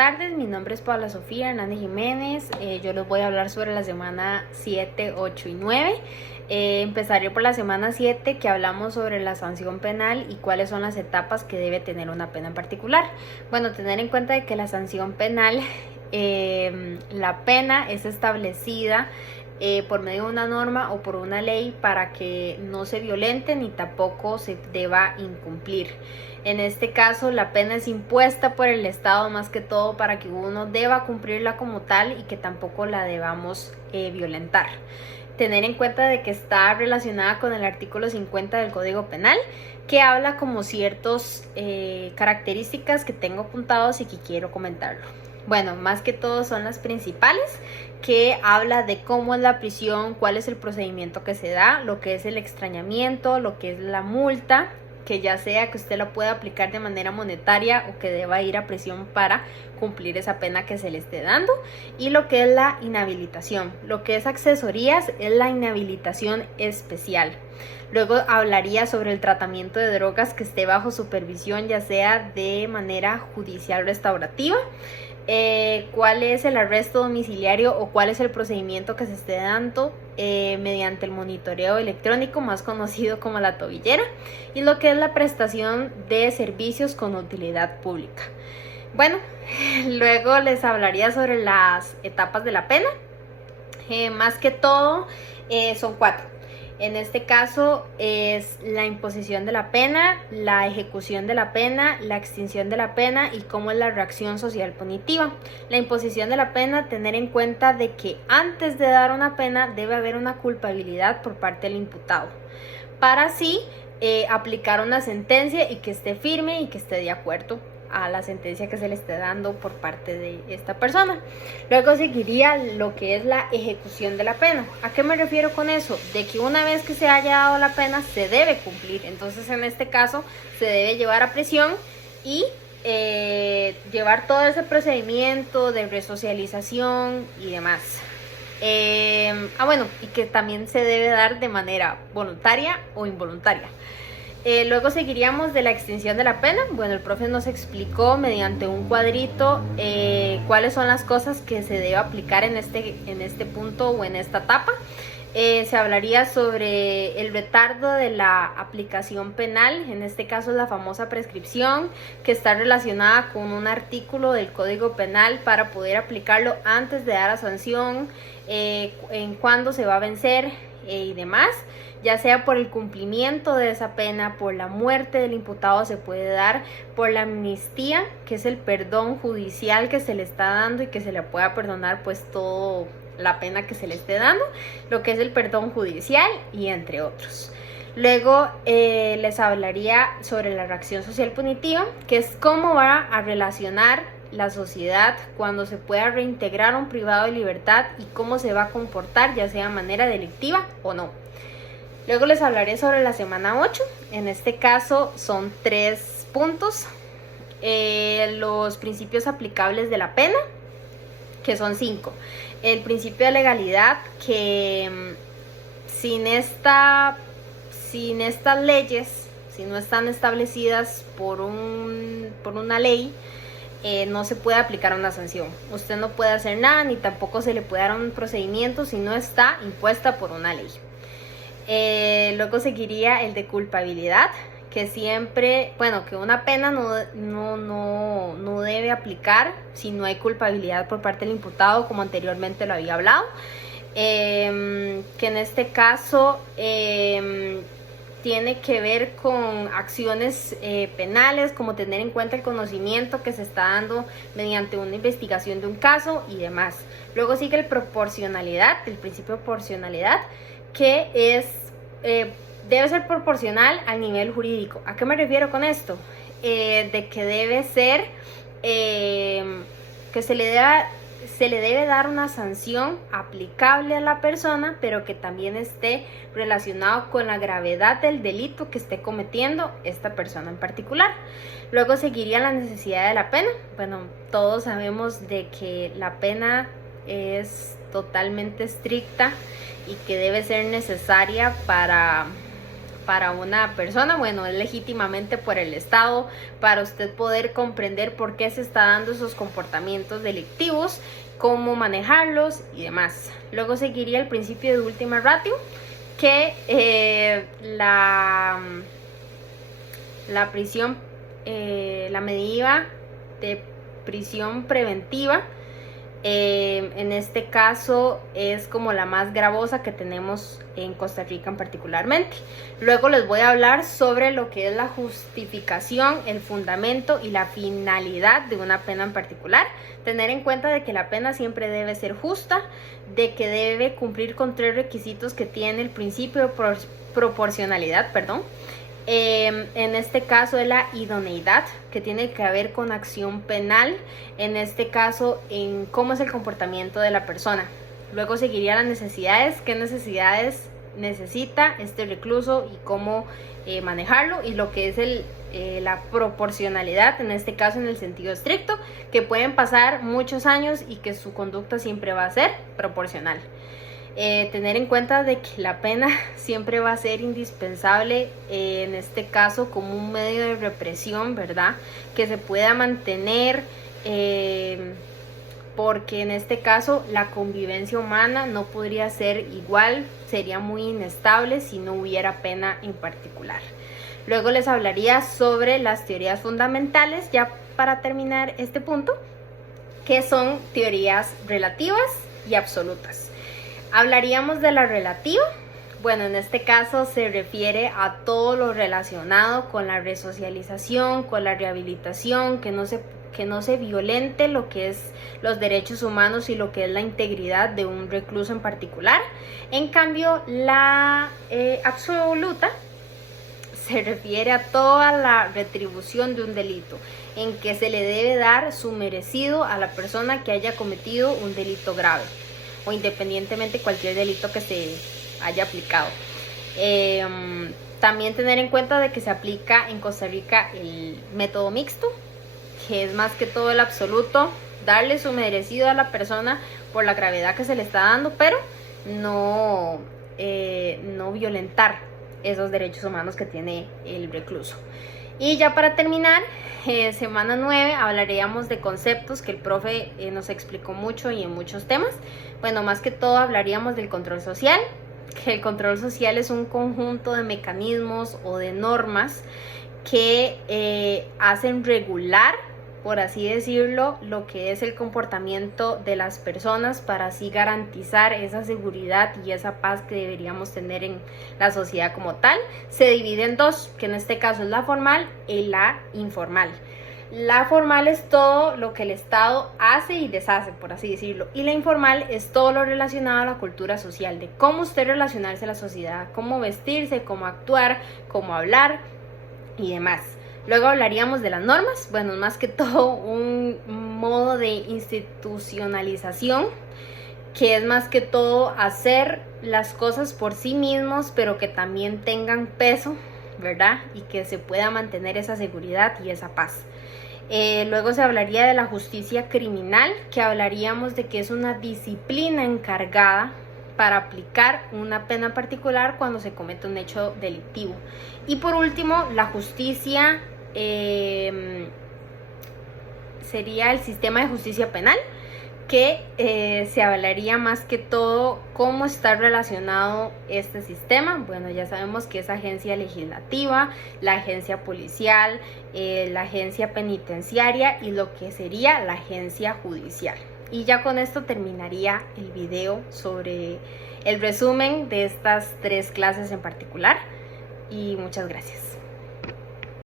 tardes, mi nombre es Paula Sofía Hernández Jiménez. Yo les voy a hablar sobre la semana 7, 8 y 9. Empezaré por la semana 7, que hablamos sobre la sanción penal y cuáles son las etapas que debe tener una pena en particular. Bueno, tener en cuenta de que la sanción penal, la pena es establecida por medio de una norma o por una ley para que no se violente ni tampoco se deba incumplir. En este caso, la pena es impuesta por el Estado más que todo para que uno deba cumplirla como tal y que tampoco la debamos violentar. Tener en cuenta de que está relacionada con el artículo 50 del Código Penal, que habla como ciertas características que tengo apuntados y que quiero comentarlo. Bueno, más que todo son las principales, que habla de cómo es la prisión, cuál es el procedimiento que se da, lo que es el extrañamiento, lo que es la multa, que ya sea que usted la pueda aplicar de manera monetaria o que deba ir a prisión para cumplir esa pena que se le esté dando, y lo que es la inhabilitación. Lo que es accesorías es la inhabilitación especial. Luego hablaría sobre el tratamiento de drogas que esté bajo supervisión, ya sea de manera judicial restaurativa. Cuál es el arresto domiciliario o cuál es el procedimiento que se esté dando mediante el monitoreo electrónico, más conocido como la tobillera, y lo que es la prestación de servicios con utilidad pública. Bueno, luego les hablaría sobre las etapas de la pena. Más que todo son 4. En este caso es la imposición de la pena, la ejecución de la pena, la extinción de la pena y cómo es la reacción social punitiva. La imposición de la pena, tener en cuenta de que antes de dar una pena debe haber una culpabilidad por parte del imputado, para así aplicar una sentencia y que esté firme y que esté de acuerdo a la sentencia que se le esté dando por parte de esta persona. Luego seguiría lo que es la ejecución de la pena. ¿A qué me refiero con eso? De que una vez que se haya dado la pena se debe cumplir. Entonces en este caso se debe llevar a prisión y llevar todo ese procedimiento de resocialización y demás. Bueno, y que también se debe dar de manera voluntaria o involuntaria. Luego seguiríamos de la extinción de la pena. Bueno, el profe nos explicó mediante un cuadrito cuáles son las cosas que se debe aplicar en este punto o en esta etapa. Se hablaría sobre el retardo de la aplicación penal, en este caso la famosa prescripción, que está relacionada con un artículo del Código Penal para poder aplicarlo antes de dar la sanción, en cuándo se va a vencer y demás. Ya sea por el cumplimiento de esa pena, por la muerte del imputado se puede dar, por la amnistía, que es el perdón judicial que se le está dando y que se le pueda perdonar pues toda la pena que se le esté dando, lo que es el perdón judicial y entre otros. Luego les hablaría sobre la reacción social punitiva, que es cómo va a relacionar la sociedad cuando se pueda reintegrar a un privado de libertad y cómo se va a comportar, ya sea de manera delictiva o no. Luego les hablaré sobre la semana 8. En este caso son 3 puntos. Los principios aplicables de la pena, que son 5. El principio de legalidad, que sin estas leyes, si no están establecidas por una ley, no se puede aplicar una sanción. Usted no puede hacer nada, ni tampoco se le puede dar un procedimiento si no está impuesta por una ley. Luego seguiría el de culpabilidad, que siempre, bueno, que una pena no debe aplicar si no hay culpabilidad por parte del imputado, como anteriormente lo había hablado. Que en este caso tiene que ver con acciones penales, como tener en cuenta el conocimiento que se está dando mediante una investigación de un caso y demás. Luego sigue el principio de proporcionalidad, que debe ser proporcional al nivel jurídico. ¿A qué me refiero con esto? De que debe ser que se le debe dar una sanción aplicable a la persona, pero que también esté relacionado con la gravedad del delito que esté cometiendo esta persona en particular. Luego seguiría la necesidad de la pena. Bueno, todos sabemos de que la pena es totalmente estricta y que debe ser necesaria para para una persona, bueno, es legítimamente por el Estado, para usted poder comprender por qué se está dando esos comportamientos delictivos, cómo manejarlos y demás. Luego seguiría el principio de última ratio, que la prisión, la medida de prisión preventiva, en este caso es como la más gravosa que tenemos en Costa Rica particularmente. Luego les voy a hablar sobre lo que es la justificación, el fundamento y la finalidad de una pena en particular. Tener en cuenta de que la pena siempre debe ser justa, de que debe cumplir con 3 requisitos que tiene el principio de proporcionalidad, perdón. En este caso es la idoneidad, que tiene que ver con acción penal, en este caso en cómo es el comportamiento de la persona. Luego seguiría las necesidades, qué necesidades necesita este recluso y cómo manejarlo, y lo que es la proporcionalidad, en este caso en el sentido estricto, que pueden pasar muchos años y que su conducta siempre va a ser proporcional. Tener en cuenta de que la pena siempre va a ser indispensable, en este caso como un medio de represión, ¿verdad? Que se pueda mantener, porque en este caso la convivencia humana no podría ser igual, sería muy inestable si no hubiera pena en particular. Luego les hablaría sobre las teorías fundamentales, ya para terminar este punto, que son teorías relativas y absolutas. Hablaríamos de la relativa. Bueno, en este caso se refiere a todo lo relacionado con la resocialización, con la rehabilitación, que no se violente lo que es los derechos humanos y lo que es la integridad de un recluso en particular. En cambio, la absoluta se refiere a toda la retribución de un delito, en que se le debe dar su merecido a la persona que haya cometido un delito grave, o independientemente cualquier delito que se haya aplicado. También tener en cuenta de que se aplica en Costa Rica el método mixto, que es más que todo el absoluto, darle su merecido a la persona por la gravedad que se le está dando, pero no violentar esos derechos humanos que tiene el recluso. Y ya para terminar, semana 9 hablaríamos de conceptos que el profe nos explicó mucho y en muchos temas. Bueno, más que todo hablaríamos del control social, que el control social es un conjunto de mecanismos o de normas que hacen regular, por así decirlo, lo que es el comportamiento de las personas, para así garantizar esa seguridad y esa paz que deberíamos tener en la sociedad como tal. Se divide en 2, que en este caso es la formal y la informal. La formal es todo lo que el Estado hace y deshace, por así decirlo, y la informal es todo lo relacionado a la cultura social, de cómo usted relacionarse a la sociedad, cómo vestirse, cómo actuar, cómo hablar y demás. Luego hablaríamos de las normas. Bueno, más que todo un modo de institucionalización, que es más que todo hacer las cosas por sí mismos, pero que también tengan peso, ¿verdad? Y que se pueda mantener esa seguridad y esa paz. Luego se hablaría de la justicia criminal, que hablaríamos de que es una disciplina encargada para aplicar una pena particular cuando se comete un hecho delictivo. Y por último, la justicia sería el sistema de justicia penal, que se hablaría más que todo cómo está relacionado este sistema. Bueno, ya sabemos que es agencia legislativa, la agencia policial, la agencia penitenciaria y lo que sería la agencia judicial. Y ya con esto terminaría el video sobre el resumen de estas 3 clases en particular. Y muchas gracias.